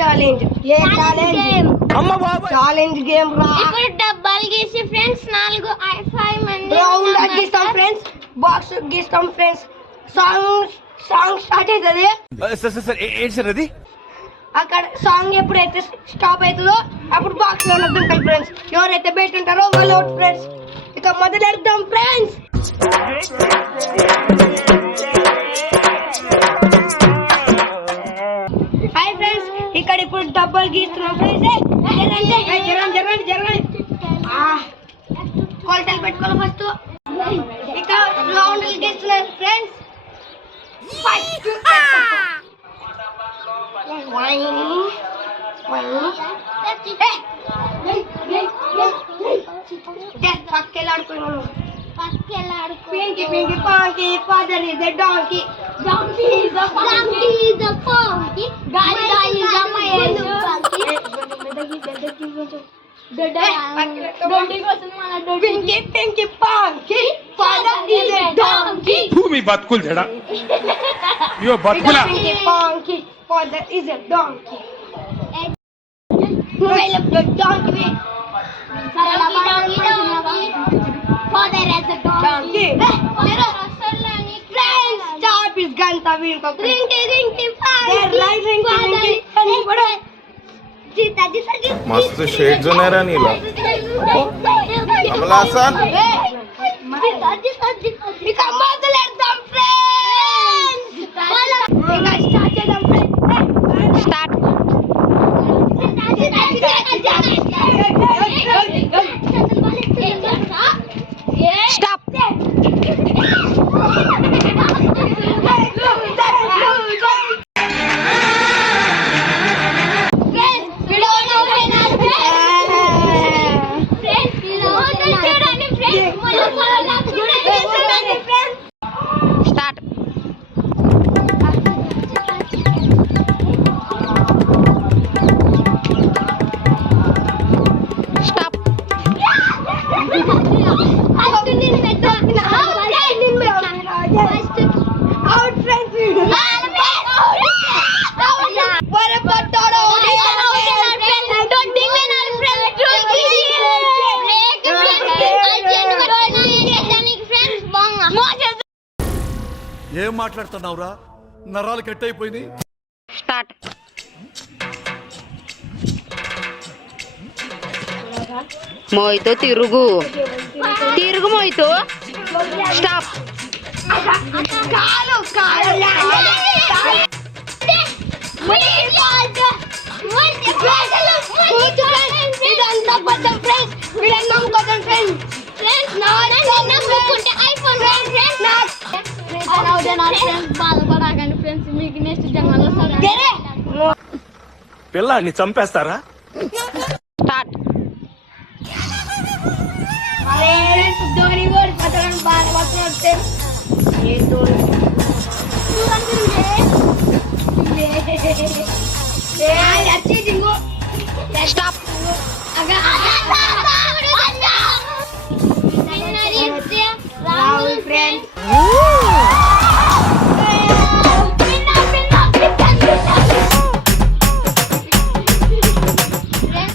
Challenge ఏ challenge అమ్మ బాబా challenge game రా. ఇప్పుడు డబ్బాలు గీసి ఫ్రెండ్స్ 5 మంది రౌండ్ గీస్తాం ఫ్రెండ్స్, బాక్స్ గీస్తాం ఫ్రెండ్స్. సాంగ్ స్టార్ట్ అవుతుంది. సార్ ఏంటి సార్ అది? అక్కడ సాంగ్ ఎప్పుడైతే స్టాప్ అవుతుందో అప్పుడు బాక్స్ లో ఉంటాయి ఫ్రెండ్స్. ఎవరైతే బెస్ట్ ఉంటారో వాళ్ళు అవుట్ ఫ్రెండ్స్. ఇక మొదలెడదాం ఫ్రెండ్స్. హాయ్ ఫ్రెండ్స్, ఇక్కడ ఇప్పుడు డబ్బాలు గీస్తున్నాం ఫ్రెండ్స్. జరగండి కొలతలు పెట్టుకోవాలి ఫస్ట్. ఇక రౌండ్ గీస్తున్నారు ఫ్రెండ్స్. పక్కెళ్ళాడుకున్నాను. Pinky, pinky, ponky, father is a donkey. Donkey is a funky. Gari is a mayo. Pinky, pinky, ponky, father is a donkey. భూమి బతుకులు జడ యో బతుకులా. Pinky, ponky, father is a donkey. I love the donkey. Father is a donkey. Friends, stop is ganta vinko. Rinky, rinky, They're like rinky, rinky. मस्त shades ఉన్నాయి రా నీలో కమలా హసన్. ఇక మొదలెడదాం friends. ఇక స్టార్ట్ చేద్దాం friends. Start. Stop. Start. Stop. Out friends. ఏం మాట్లాడుతున్నావురా? నరాలు కట్ అయిపోయింది. స్టార్ట్. మోయితో తిరుగు మోయితో. స్టాప్. కాలు కాలు ఇదంతా పడ్డం ఫ్రెండ్స్. వీళ్ళని నమ్ముకోదాం ఫ్రెండ్స్. బాధపడకండి ఫ్రెండ్స్, మీకు నెక్స్ట్ జన్మలో పిల్లాన్ని చంపేస్తారా? స్టార్ట్. ధోని కూడా పదలను బాధపడుతున్నాడు. ఏ ధోని స్టాప్.